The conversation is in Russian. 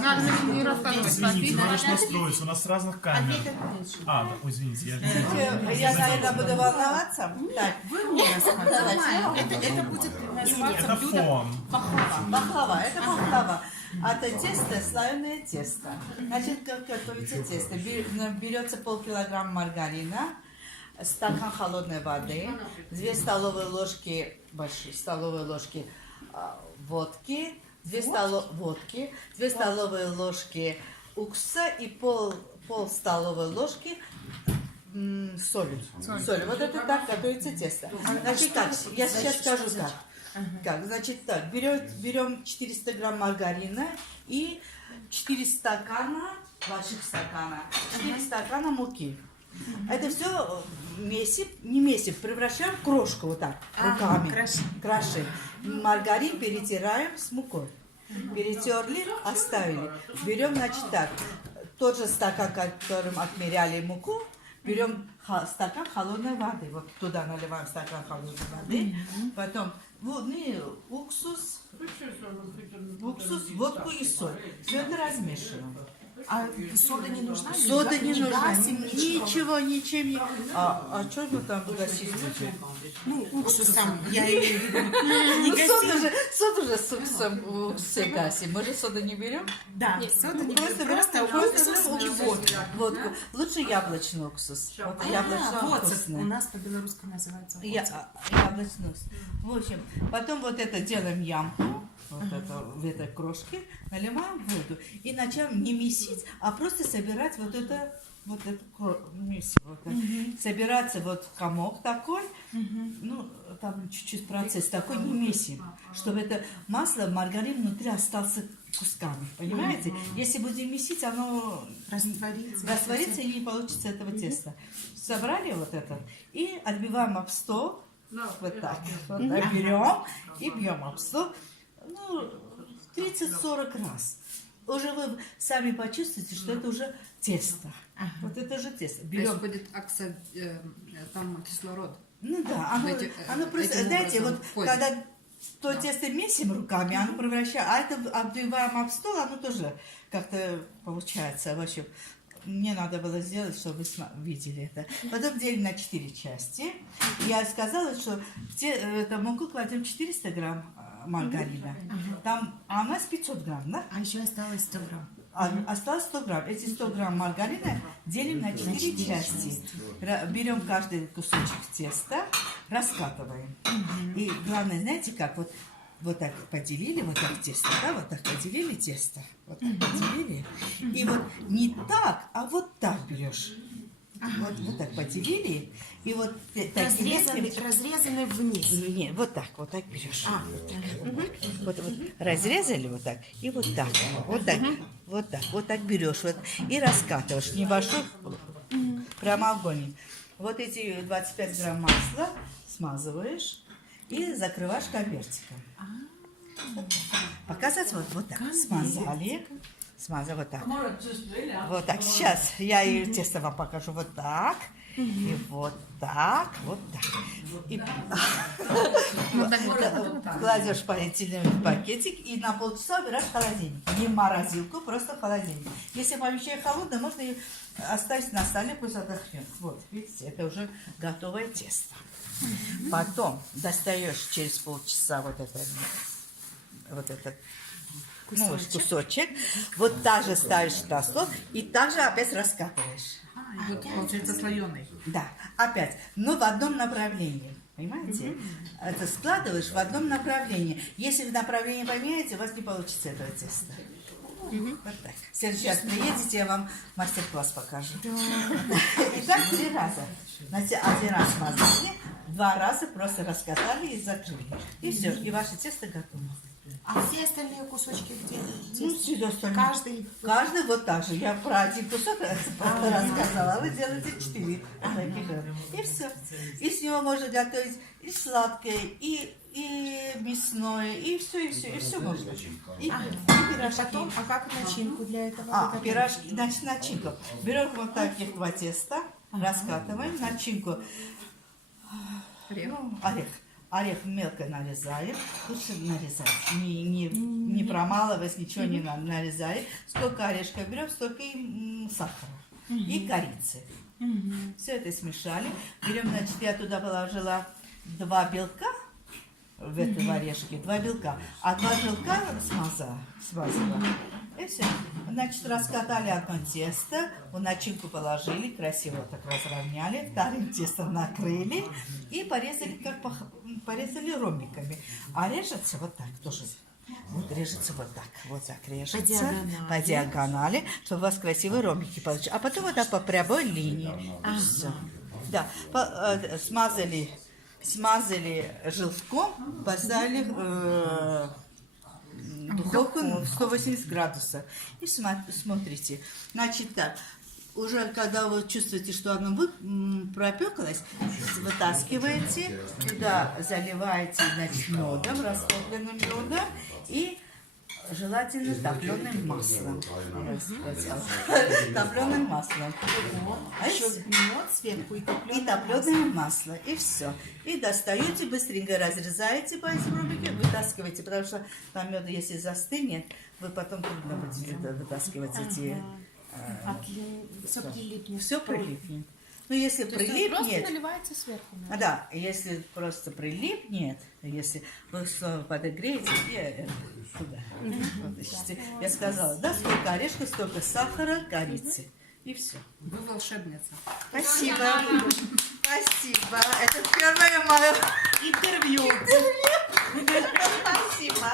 Надо не рассказывать. Извините, можешь настроиться, у нас с разных камер. А, да, ой, извините, Я, наверное, буду волноваться. Так, Вы мне рассказываете. Это будет называться это блюдо фон. бахлава, это бахлава. А это тесто, слоеное тесто. Значит, как готовится тесто? Берется полкилограмма маргарина, стакан холодной воды, 2 столовые ложки, большие столовые ложки водки, 2 столовые ложки уксуса и пол столовой ложки соли. Вот это так готовится тесто. Значит, так, я сейчас скажу как. Значит, так, берем 400 грамм маргарина и 4 стакана, больших стакана, 4 стакана муки. Это все не месив, превращаем в крошку вот так, руками. Крошим. Маргарин перетираем с мукой. Перетерли, оставили. Берем, значит, так, тот же стакан, которым отмеряли муку, берем стакан холодной воды. Вот туда наливаем стакан холодной воды. Потом уксус, водку и соль. Все это размешиваем. А сода не нужна? Сода не нужна. Ничего. Ничем не... А что вы там гасить? Ну, уксусом, я имею в виду. Не гасить. Соду же с уксусом все гасим. Мы же соду не берем? Да, сода не Просто просто уксус и водку. Водку. Лучше яблочный уксус. Вот яблочный У нас по-белорусски называется яблочный уксус. В общем, потом вот это делаем ямку. Вот это, в этой крошке наливаем воду и начинаем не месить, а просто собирать вот это месиво. Собираться вот в комок такой, ну, там чуть-чуть процесс такой, не месим, чтобы это масло, маргарин внутри остался кусками, понимаете? Если будем месить, оно растворится и не получится этого теста. Собрали вот это и отбиваем об стол, вот так берем и бьем об стол. Ну, 30-40 раз. Уже вы сами почувствуете, что это уже тесто. Вот это уже тесто. Берем. Будет там кислород. Ну да, оно просто, знаете, вот когда то тесто месим руками, оно превращается, а это обдуваем об стол, оно тоже как-то получается. В общем, мне надо было сделать, чтобы вы видели это. Потом делим на 4 части. Я сказала, что в муку кладем 400 грамм маргарина. Там, а у нас 500 грамм, да? А еще осталось 100 грамм. Осталось 100 грамм. Эти 100 грамм маргарина делим на 4 части. Берем каждый кусочек теста, раскатываем. И главное, знаете как, вот так поделили, вот так тесто, да, вот так поделили тесто. Вот так поделили. И вот не так, а вот так берешь. Вот так поделили, и вот разрезаны вниз. Нет, вот так берешь. Вот разрезали вот так, и вот так берешь, вот, и раскатываешь небольшой прямоугольник. Вот эти 25 грамм масла смазываешь и закрываешь конвертиком. Показать вот так. Смазали. Вот так. Вот так. Сейчас я и тесто вам покажу. Вот так. И вот так. Вот так. И кладешь полиэтиленовый пакетик и на полчаса убираешь в холодильник. Не в морозилку, просто в холодильник. Если помещение холодное, можно ее оставить на столе, пусть отдохнет. Вот, видите, это уже готовое тесто. Потом достаешь через полчаса вот этот кусочек. Вот так же ставишь на стол и также опять раскатываешь. Вот получается слоеный. Да, опять, но в одном направлении. Понимаете? Это складываешь в одном направлении. Если в направлении поменяете, у вас не получится этого теста. Вот так. В следующий раз приедете, я вам мастер-класс покажу. И так 3 раза. Значит, 1 раз смазали, 2 раза просто раскатали и закрыли. И все, и ваше тесто готово. А все остальные кусочки где? Ну, все остальные. Каждый вот так же. Я про 1 кусок рассказала, а вы делаете 4 таких. И все. И с него можно готовить и сладкое, и мясное, и все можно. И пирожки. Потом, а как начинку для этого? Пирожки, значит, начинку. Берем вот таких 2 теста, раскатываем начинку. Орех. Орех мелко нарезаем. Лучше нарезать. Не промалывать, ничего не надо. Нарезаем. Сколько орешка берем, столько и сахара. И корицы. Все это смешали. Берем, значит, я туда положила 2 белка в этом орешке, 2 белка, а 2 белка смазала. И все. Значит, раскатали одно тесто, в начинку положили, красиво так разровняли, вторым тестом накрыли и порезали, порезали ромбиками. А режется вот так тоже. Вот режется вот так режется. По диагонали, чтобы у вас красивые ромбики получились. А потом вот так по прямой линии. Все. Да, смазали желтком, поставили духовку 180 градусов. И смотрите. Значит так, уже когда вы чувствуете, что оно пропеклось, вытаскиваете, туда заливаете, значит, медом, растопленным медом и желательно топленым маслом. Топленым маслом. Еще мед сверху и топленое масло. И все. И достаете, быстренько разрезаете по этим рубикам, вытаскиваете, потому что там мед, если застынет, вы потом трудно будете вытаскивать эти... Все прилипнет. Все прилипнет. Ну, если прилипнет... Просто наливается сверху. Да, если просто прилипнет, если вы снова подогреете, и туда. Я сказала, да, сколько орешков, столько сахара, корицы. И все. Вы волшебница. Спасибо. Спасибо. Это первое мое Интервью. Спасибо.